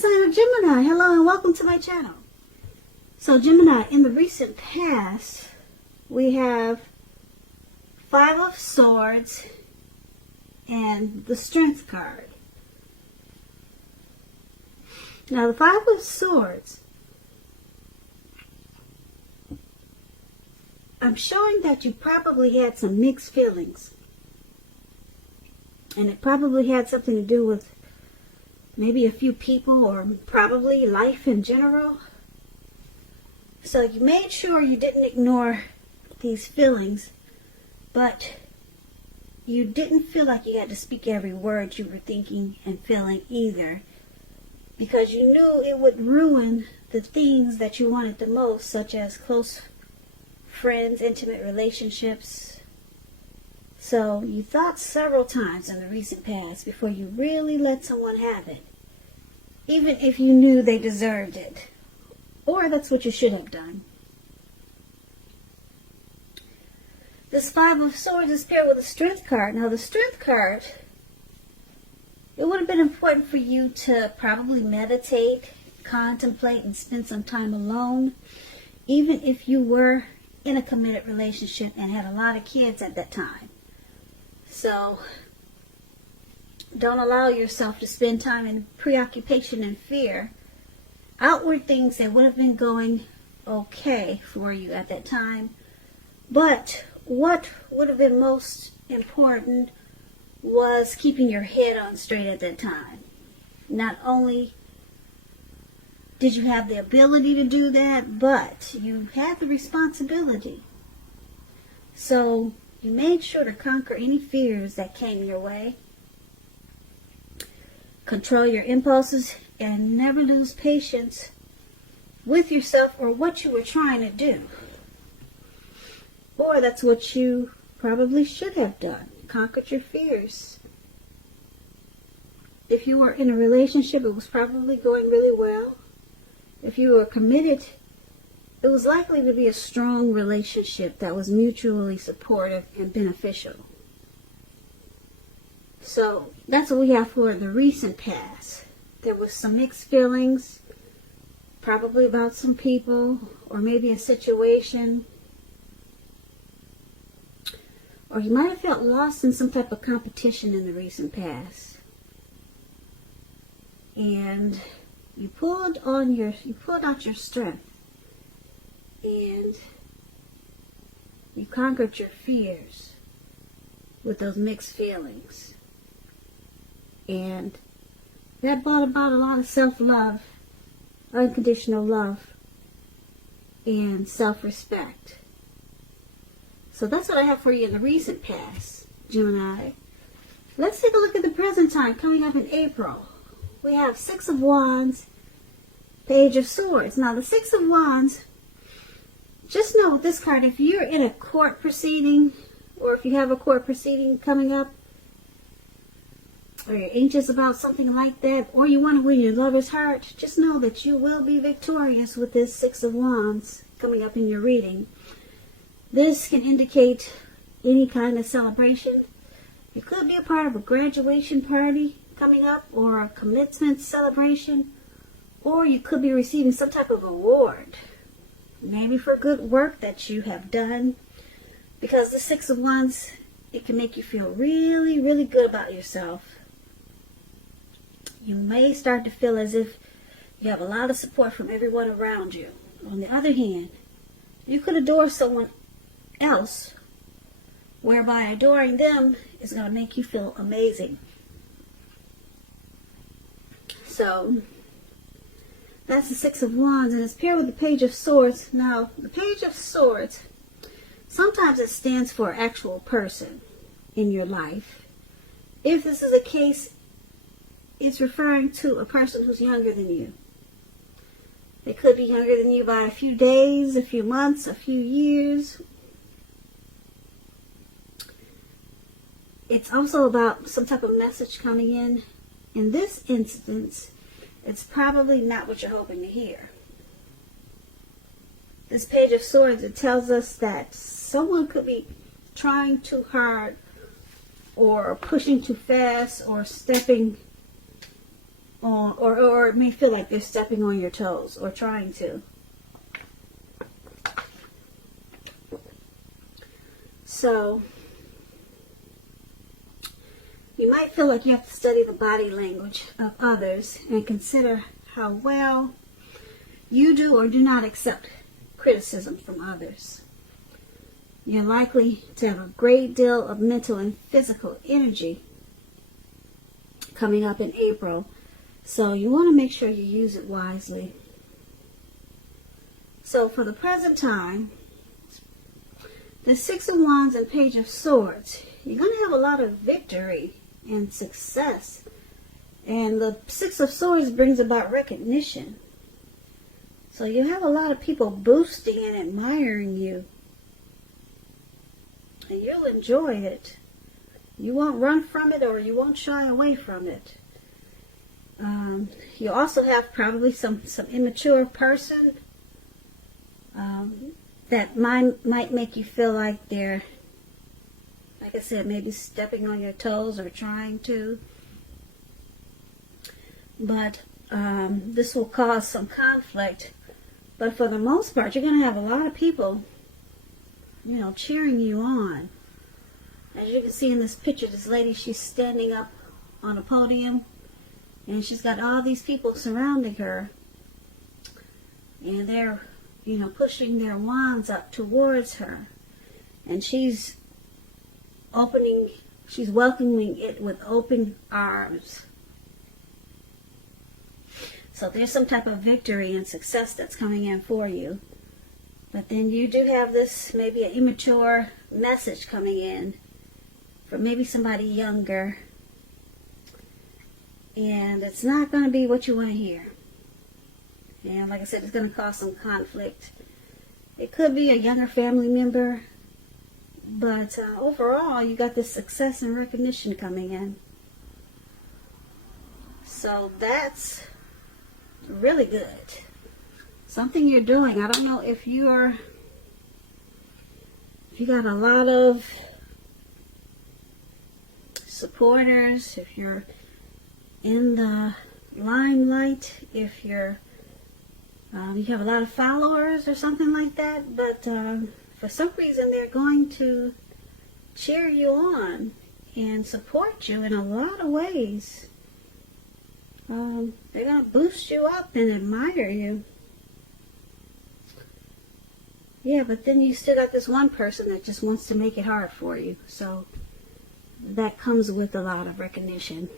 sign of Gemini. Hello and welcome to my channel. So Gemini, in the recent past, we have Five of Swords and the Strength card. Now the Five of Swords, I'm showing that you probably had some mixed feelings. And it probably had something to do with maybe a few people or probably life in general. So you made sure you didn't ignore these feelings, but you didn't feel like you had to speak every word you were thinking and feeling either, because you knew it would ruin the things that you wanted the most, such as close friends, intimate relationships. So you thought several times in the recent past before you really let someone have it, even if you knew they deserved it, or that's what you should have done. This Five of Swords is paired with a Strength card. Now the Strength card, it would have been important for you to probably meditate, contemplate, and spend some time alone, even if you were in a committed relationship and had a lot of kids at that time. So don't allow yourself to spend time in preoccupation and fear. Outward things that would have been going okay for you at that time. But what would have been most important was keeping your head on straight at that time. Not only did you have the ability to do that, but you had the responsibility. So you made sure to conquer any fears that came your way. Control your impulses and never lose patience with yourself or what you were trying to do. Or that's what you probably should have done. Conquered your fears. If you were in a relationship, it was probably going really well. If you were committed, it was likely to be a strong relationship that was mutually supportive and beneficial. So that's what we have for the recent past. There was some mixed feelings, probably about some people, or maybe a situation. Or you might have felt lost in some type of competition in the recent past. And you pulled out your strength. And you conquered your fears with those mixed feelings. And that brought about a lot of self-love, unconditional love, and self-respect. So that's what I have for you in the recent past, Gemini. Let's take a look at the present time coming up in April. We have Six of Wands, Page of Swords. Now the Six of Wands, just know with this card, if you're in a court proceeding, or if you have a court proceeding coming up, or you're anxious about something like that, or you want to win your lover's heart, just know that you will be victorious with this Six of Wands coming up in your reading. This can indicate any kind of celebration. It could be a part of a graduation party coming up, or a commencement celebration, or you could be receiving some type of award. Maybe for good work that you have done. Because the Six of Wands, it can make you feel really, really good about yourself. You may start to feel as if you have a lot of support from everyone around you. On the other hand, you could adore someone else, whereby adoring them is going to make you feel amazing. So that's the Six of Wands, and it's paired with the Page of Swords. Now, the Page of Swords, sometimes it stands for an actual person in your life. If this is the case, it's referring to a person who's younger than you. They could be younger than you by a few days, a few months, a few years. It's also about some type of message coming in. In this instance, it's probably not what you're hoping to hear. This Page of Swords, it tells us that someone could be trying too hard, or pushing too fast, or stepping or it may feel like they're stepping on your toes or trying to. So you might feel like you have to study the body language of others and consider how well you do or do not accept criticism from others. You're likely to have a great deal of mental and physical energy coming up in April, so you want to make sure you use it wisely. So for the present time, the Six of Wands and Page of Swords, you're going to have a lot of victory and success. And the Six of Swords brings about recognition. So you have a lot of people boosting and admiring you. And you'll enjoy it. You won't run from it or you won't shy away from it. You also have probably some immature person that might make you feel like they're, like I said, maybe stepping on your toes or trying to. But this will cause some conflict. But for the most part, you're going to have a lot of people, cheering you on. As you can see in this picture, this lady, she's standing up on a podium. And she's got all these people surrounding her. And they're, pushing their wands up towards her. And she's welcoming it with open arms. So there's some type of victory and success that's coming in for you. But then you do have this, maybe an immature message coming in from maybe somebody younger. And it's not going to be what you want to hear. And like I said, it's going to cause some conflict. It could be a younger family member. But overall, you got this success and recognition coming in. So that's really good. Something you're doing. I don't know if you got a lot of supporters, if you're in the limelight, if you have a lot of followers or something like that, but for some reason they're going to cheer you on and support you in a lot of ways. They're going to boost you up and admire you. Yeah, but then you still got this one person that just wants to make it hard for you. So that comes with a lot of recognition.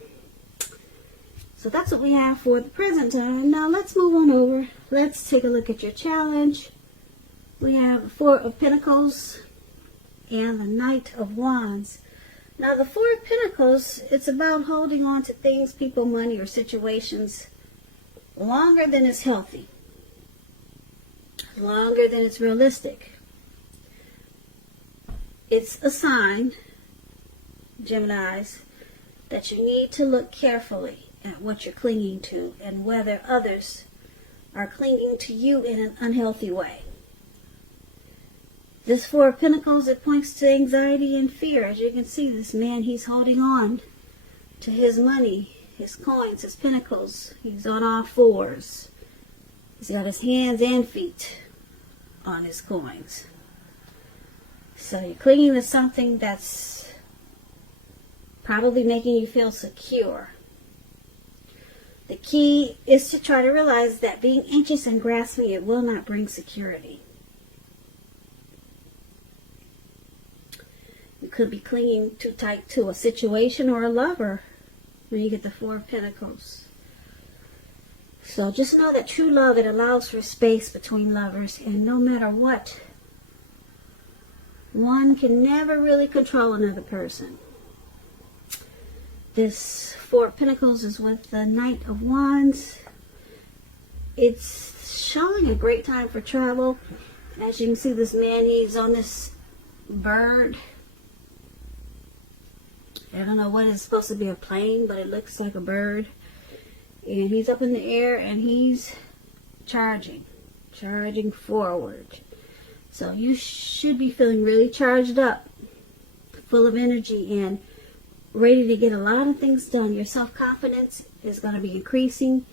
So that's what we have for the present time. Now let's move on over. Let's take a look at your challenge. We have the Four of Pentacles and the Knight of Wands. Now the Four of Pentacles, it's about holding on to things, people, money, or situations longer than it's healthy. Longer than it's realistic. It's a sign, Geminis, that you need to look carefully at what you're clinging to and whether others are clinging to you in an unhealthy way. This Four of Pentacles, it points to anxiety and fear. As you can see, this man, he's holding on to his money, his coins, his pentacles. He's on all fours. He's got his hands and feet on his coins. So you're clinging to something that's probably making you feel secure. The key is to try to realize that being anxious and grasping it will not bring security. You could be clinging too tight to a situation or a lover when you get the Four of Pentacles. So just know that true love, it allows for space between lovers, and no matter what, one can never really control another person. This Four of Pentacles is with the Knight of Wands. It's showing a great time for travel. As you can see, this man, he's on this bird. I don't know what it's supposed to be, a plane, but it looks like a bird. And he's up in the air and he's charging forward. So you should be feeling really charged up, full of energy, and ready to get a lot of things done. Your self-confidence is going to be increasing,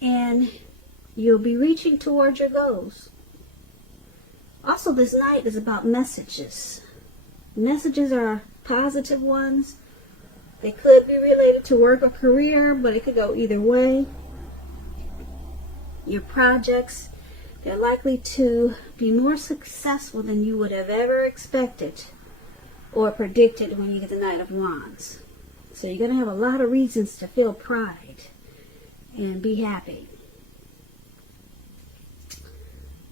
and you'll be reaching towards your goals. Also, this night is about messages. Messages are positive ones. They could be related to work or career, but it could go either way. Your projects, they're likely to be more successful than you would have ever expected or predicted when you get the Knight of Wands. So you're going to have a lot of reasons to feel pride and be happy.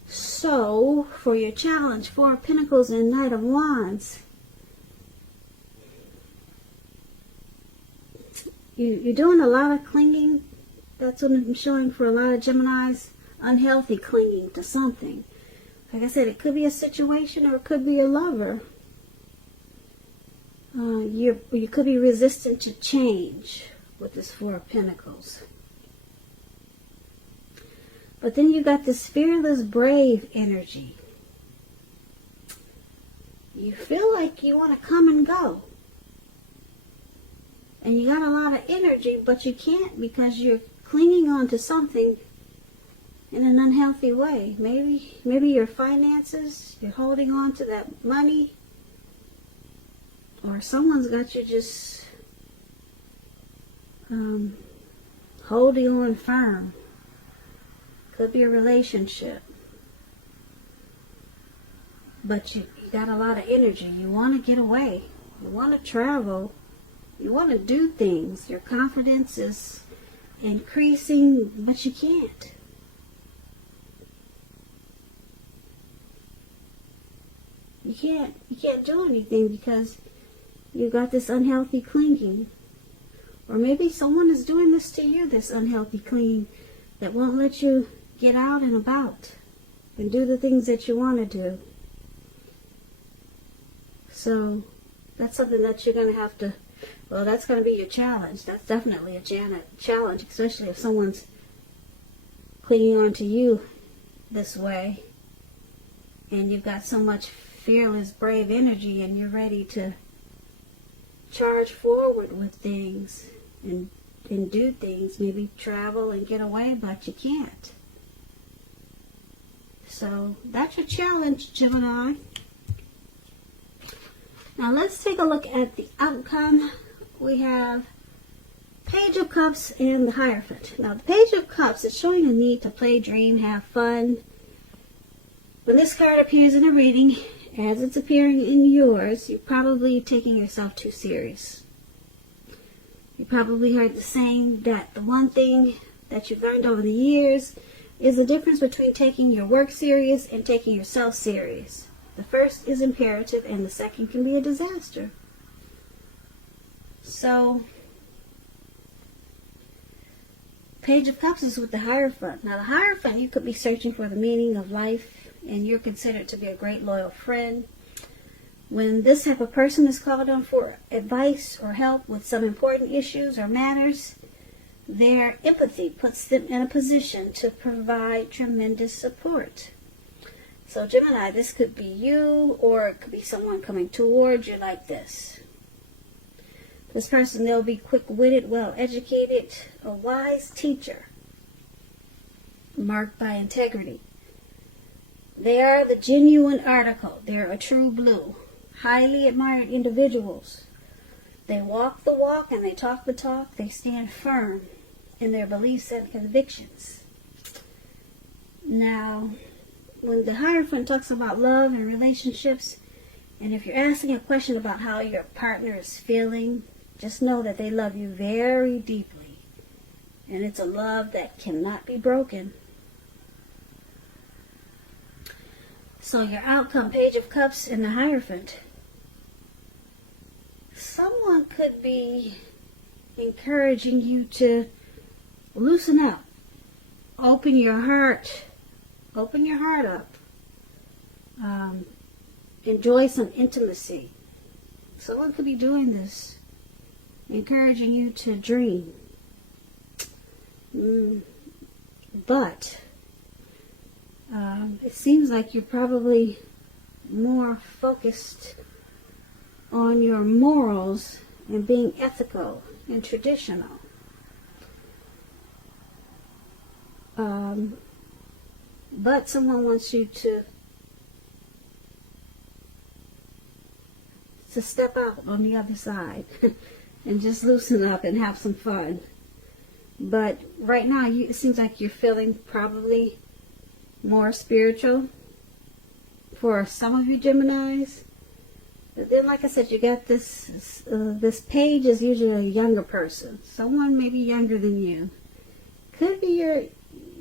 So, for your challenge, Four of Pentacles and Knight of Wands, you're doing a lot of clinging. That's what I'm showing for a lot of Geminis. Unhealthy clinging to something. Like I said, it could be a situation or it could be a lover. You could be resistant to change with this Four of Pentacles. But then you got this fearless, brave energy. You feel like you want to come and go. And you got a lot of energy, but you can't because you're clinging on to something in an unhealthy way. Maybe your finances, you're holding on to that money. Or someone's got you just holding on firm. Could be a relationship. But you got a lot of energy. You want to get away. You want to travel. You want to do things. Your confidence is increasing, but you can't. You can't do anything because you got this unhealthy clinging. Or maybe someone is doing this to you, this unhealthy clinging, that won't let you get out and about and do the things that you want to do. So that's something that you're going to have to, well, that's going to be your challenge. That's definitely a challenge, especially if someone's clinging on to you this way and you've got so much fearless, brave energy and you're ready to charge forward with things and do things, maybe travel and get away, but you can't. So that's your challenge, Gemini. Now let's take a look at the outcome. We have Page of Cups and the Hierophant. Now the Page of Cups is showing a need to play, dream, have fun. When this card appears in a reading, as it's appearing in yours, you're probably taking yourself too serious. You probably heard the saying that the one thing that you've learned over the years is the difference between taking your work serious and taking yourself serious. The first is imperative and the second can be a disaster. So, Page of Cups is with the Hierophant. Now the Hierophant, you could be searching for the meaning of life and you're considered to be a great loyal friend. When this type of person is called on for advice or help with some important issues or matters, their empathy puts them in a position to provide tremendous support. So Gemini, this could be you or it could be someone coming towards you like this. This person, they'll be quick-witted, well-educated, a wise teacher, marked by integrity. They are the genuine article. They're a true blue. Highly admired individuals. They walk the walk and they talk the talk. They stand firm in their beliefs and convictions. Now, when the Hierophant talks about love and relationships, and if you're asking a question about how your partner is feeling, just know that they love you very deeply. And it's a love that cannot be broken. So your outcome, Page of Cups and the Hierophant. Someone could be encouraging you to loosen up. Open your heart. Open your heart up. Enjoy some intimacy. Someone could be doing this. Encouraging you to dream. But it seems like you're probably more focused on your morals and being ethical and traditional. But someone wants you to step out on the other side and just loosen up and have some fun. But right now, it seems like you're feeling probably more spiritual for some of you Geminis. But then, like I said, you got this page is usually a younger person, someone maybe younger than you. Could be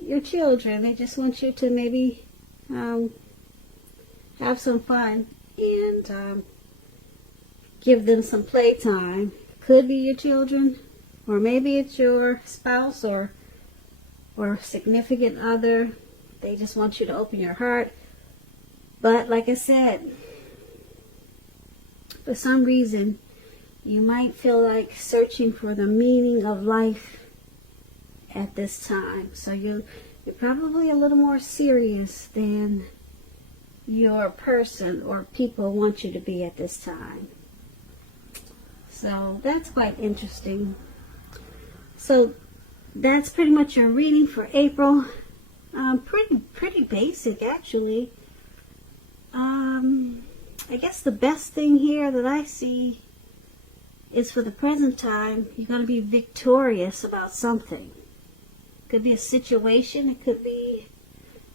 your children. They just want you to maybe have some fun and give them some playtime. Could be your children, or maybe it's your spouse or significant other. They just want you to open your heart. But like I said, for some reason, you might feel like searching for the meaning of life at this time. So you're probably a little more serious than your person or people want you to be at this time. So that's quite interesting. So that's pretty much your reading for April. Pretty basic, actually. I guess the best thing here that I see is, for the present time, you're going to be victorious about something. It could be a situation. It could be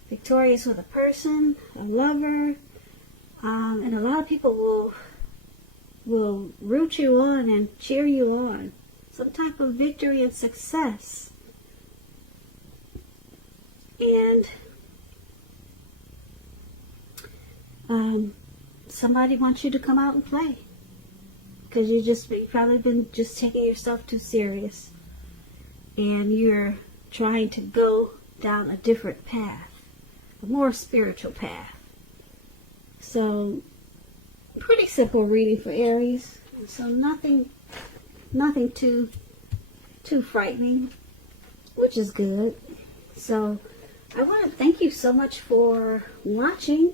victorious with a person, a lover, and a lot of people will root you on and cheer you on. Some type of victory and success. And somebody wants you to come out and play, because you've probably been just taking yourself too serious, and you're trying to go down a different path, a more spiritual path. So pretty simple reading for Aries. So nothing too frightening, which is good. So I want to thank you so much for watching.